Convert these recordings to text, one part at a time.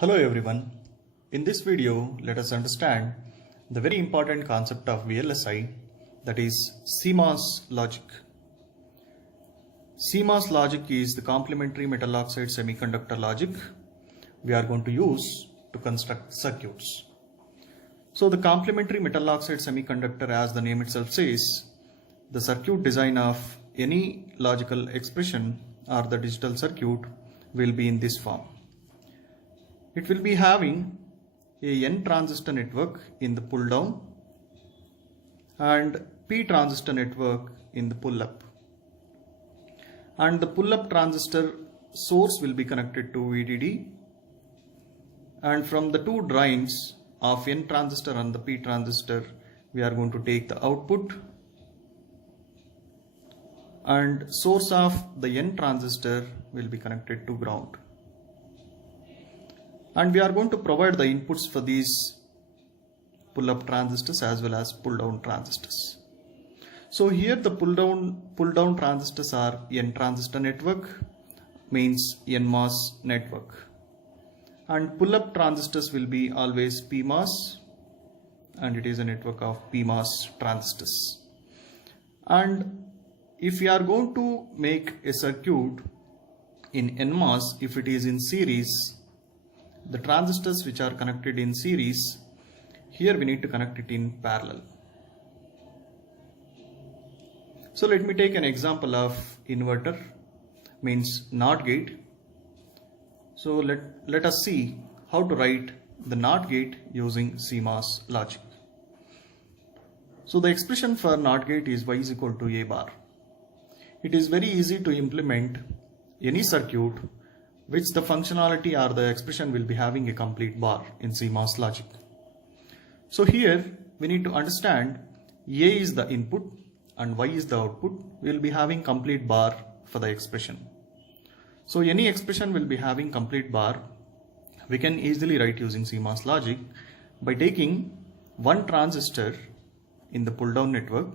Hello everyone. In this video, let us understand the very important concept of VLSI, that is CMOS logic. CMOS logic is the complementary metal oxide semiconductor logic we are going to use to construct circuits. So the complementary metal oxide semiconductor, as the name itself says, the circuit design of any logical expression or the digital circuit will be in this form. It will be having a N transistor network in the pull down and P transistor network in the pull up. And the pull up transistor source will be connected to VDD, and from the two drains of N transistor and the P transistor we are going to take the output, and source of the N transistor will be connected to ground. And we are going to provide the inputs for these pull-up transistors as well as pull-down transistors. So here the pull-down transistors are N transistor network, means NMOS network. And pull-up transistors will be always PMOS, and it is a network of PMOS transistors. And if we are going to make a circuit in NMOS, if it is in series, the transistors which are connected in series, here we need to connect it in parallel. So let me take an example of inverter, means NOT gate. So let us see how to write the NOT gate using CMOS logic. So the expression for NOT gate is y is equal to a bar. It is very easy to implement any circuit which the functionality or the expression will be having a complete bar in CMOS logic. So here we need to understand A is the input and Y is the output. We will be having complete bar for the expression. So any expression will be having complete bar. We can easily write using CMOS logic by taking one transistor in the pull down network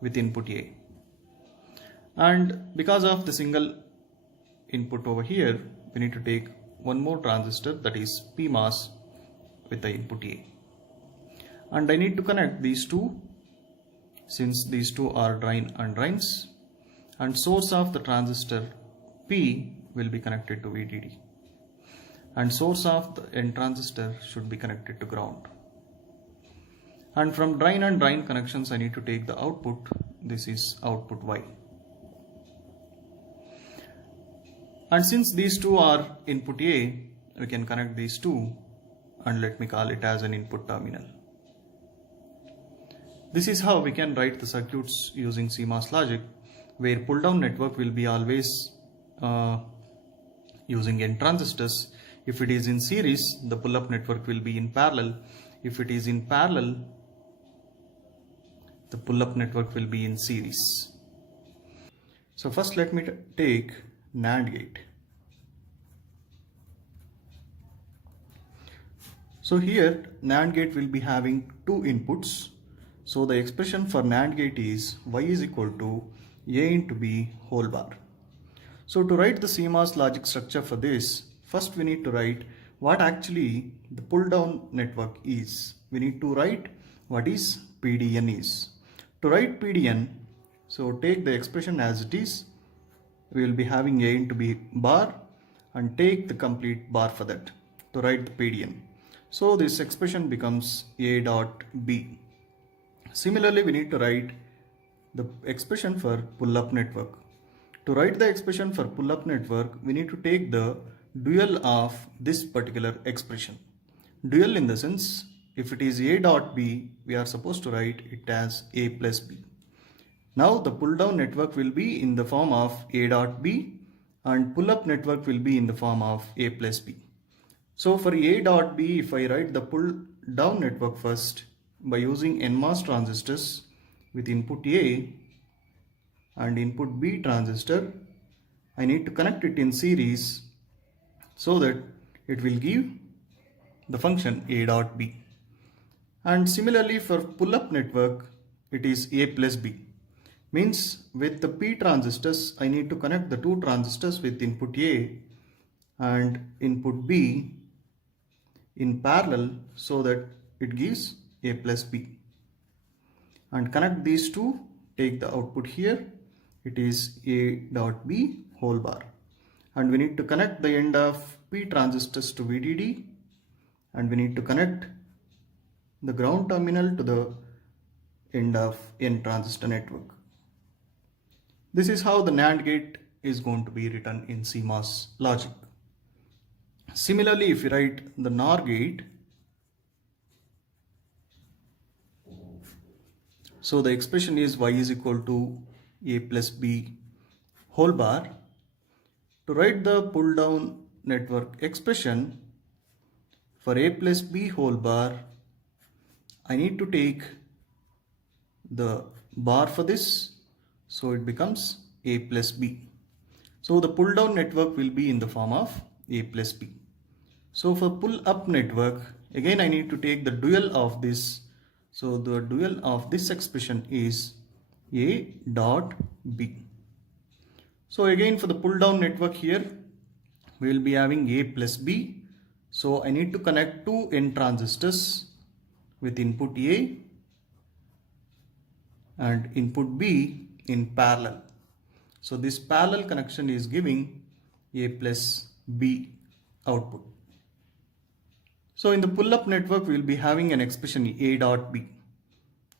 with input A. And because of the single input over here, we need to take one more transistor, that is PMOS, with the input A. And I need to connect these two, since these two are drain and drains, and source of the transistor P will be connected to VDD, and source of the N transistor should be connected to ground. And from drain and drain connections I need to take the output. This is output Y. And since these two are input A, we can connect these two, and let me call it as an input terminal. This is how we can write the circuits using CMOS logic, where pull down network will be always using N transistors. If it is in series, the pull up network will be in parallel. If it is in parallel, the pull up network will be in series. So first let me take NAND gate. So here NAND gate will be having two inputs. So the expression for NAND gate is y is equal to a into b whole bar. So to write the CMOS logic structure for this, first we need to write what actually the pull down network is. We need to write what is PDN is. To write PDN, so take the expression as it is. We will be having a into b bar and take the complete bar for that to write the PDN. So this expression becomes a dot b. Similarly, we need to write the expression for pull up network. To write the expression for pull up network, we need to take the dual of this particular expression. Dual in the sense, if it is a dot b, we are supposed to write it as a plus b. Now the pull down network will be in the form of a dot b, and pull up network will be in the form of a plus b. So for a dot b, if I write the pull down network first by using NMOS transistors with input A and input B transistor, I need to connect it in series so that it will give the function a dot b. And similarly for pull up network, it is a plus b. Means with the P transistors, I need to connect the two transistors with input A and input B in parallel so that it gives A plus B. And connect these two, take the output here, it is A dot B whole bar. And we need to connect the end of P transistors to VDD, and we need to connect the ground terminal to the end of N transistor network. This is how the NAND gate is going to be written in CMOS logic. Similarly, if you write the NOR gate, so the expression is y is equal to A plus B whole bar. To write the pull down network expression for A plus B whole bar, I need to take the bar for this, so it becomes A plus B. So the pull down network will be in the form of A plus B. So for pull up network, again I need to take the dual of this. So the dual of this expression is A dot B. So again for the pull down network here, we will be having A plus B. So I need to connect two N transistors with input A and input B in parallel. So this parallel connection is giving A plus B output. So in the pull-up network, we will be having an expression A dot B.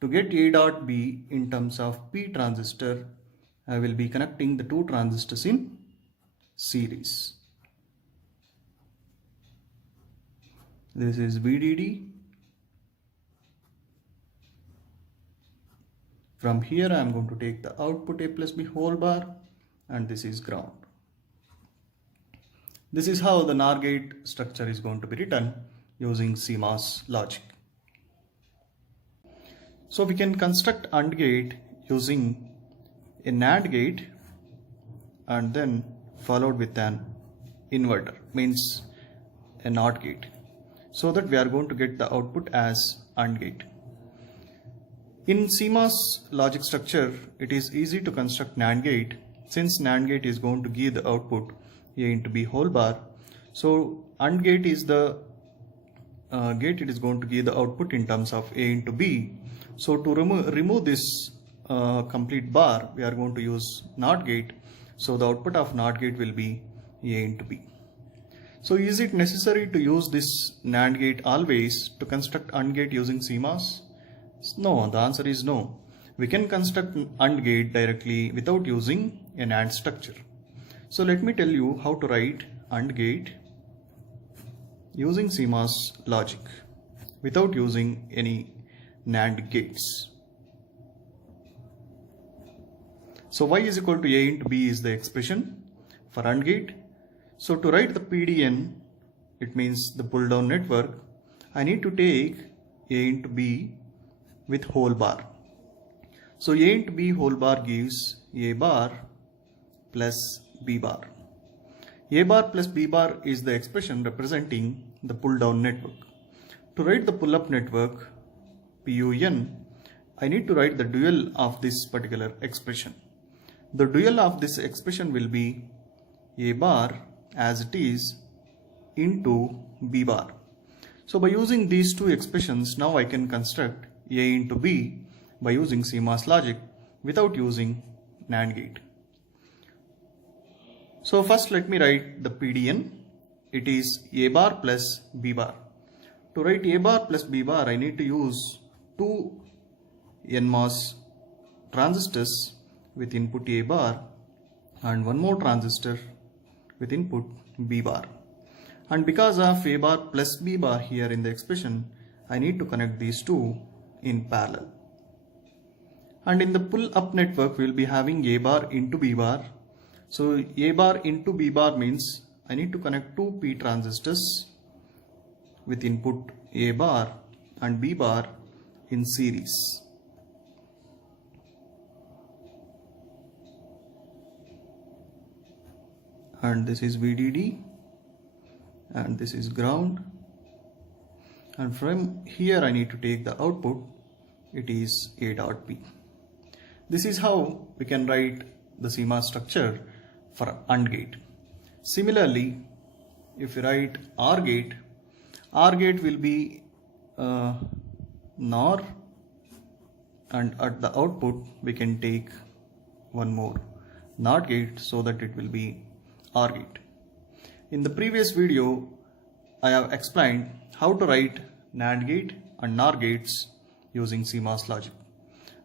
To get A dot B in terms of P transistor, I will be connecting the two transistors in series. This is VDD. From here I am going to take the output A plus B whole bar, and this is ground. This is how the NOR gate structure is going to be written using CMOS logic. So we can construct AND gate using a NAND gate and then followed with an inverter, means a NOT gate, so that we are going to get the output as AND gate. In CMOS logic structure, it is easy to construct NAND gate, since NAND gate is going to give the output A into B whole bar. So AND gate is the gate, it is going to give the output in terms of A into B. So to remove this complete bar, we are going to use NOT gate. So the output of NOT gate will be A into B. So is it necessary to use this NAND gate always to construct AND gate using CMOS? No, the answer is no. We can construct AND gate directly without using a NAND structure. So let me tell you how to write AND gate using CMOS logic without using any NAND gates. So y is equal to A into B is the expression for AND gate. So to write the PDN, it means the pull down network, I need to take A into B with whole bar. So A into B whole bar gives A bar plus B bar. A bar plus B bar is the expression representing the pull down network. To write the pull up network PUN, I need to write the dual of this particular expression. The dual of this expression will be A bar as it is into B bar. So by using these two expressions, now I can construct A into B by using CMOS logic without using NAND gate. So first let me write the PDN. It is A bar plus B bar. To write A bar plus B bar, I need to use two NMOS transistors with input A bar and one more transistor with input B bar. And because of A bar plus B bar here in the expression, I need to connect these two in parallel. And in the pull up network, we will be having A bar into B bar. So A bar into B bar means I need to connect two P transistors with input A bar and B bar in series. And this is VDD and this is ground, and from here I need to take the output, it is A dot B. This is how we can write the CMOS structure for AND gate. Similarly, if you write OR gate, OR gate will be NOR, and at the output we can take one more NOT gate, so that it will be OR gate. In the previous video I have explained how to write NAND gate and NOR gates using CMOS logic.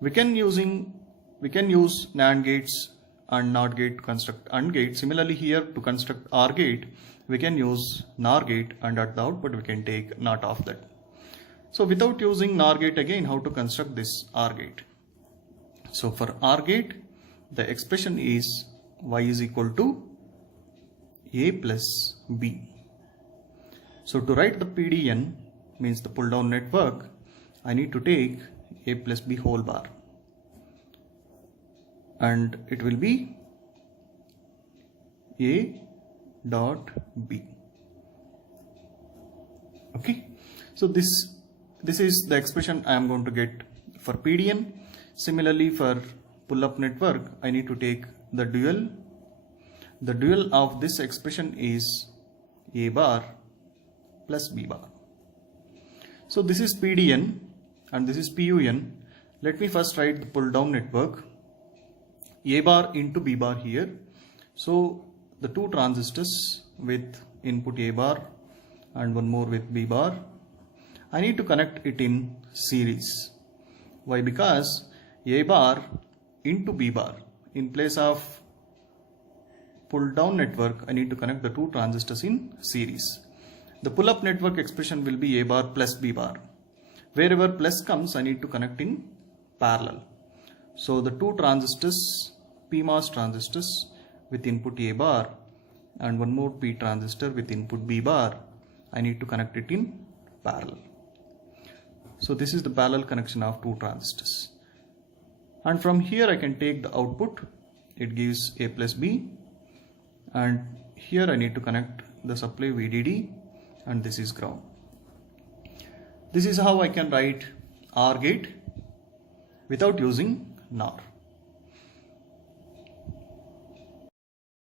We can use NAND gates and NOT gate to construct AND gate. Similarly, here to construct OR gate we can use NOR gate, and at the output we can take NOT of that. So without using NOR gate, again how to construct this OR gate? So for OR gate, the expression is y is equal to a plus b. So to write the PDN, means the pull down network, I need to take a plus b whole bar, and it will be a dot b. Okay, so this is the expression I am going to get for PDN. Similarly, for pull up network, I need to take the dual. The dual of this expression is a bar plus b bar. So this is PDN and this is PUN. Let me first write the pull down network. A bar into b bar here. So the two transistors with input a bar and one more with b bar, I need to connect it in series. Why? Because a bar into b bar, in place of pull down network, I need to connect the two transistors in series. The pull up network expression will be a bar plus b bar. Wherever plus comes, I need to connect in parallel. So the two transistors, PMOS transistors with input a bar and one more p transistor with input b bar, I need to connect it in parallel. So this is the parallel connection of two transistors. And from here I can take the output. It gives a plus b, and here I need to connect the supply VDD, and this is ground. This is how I can write OR gate without using NOR.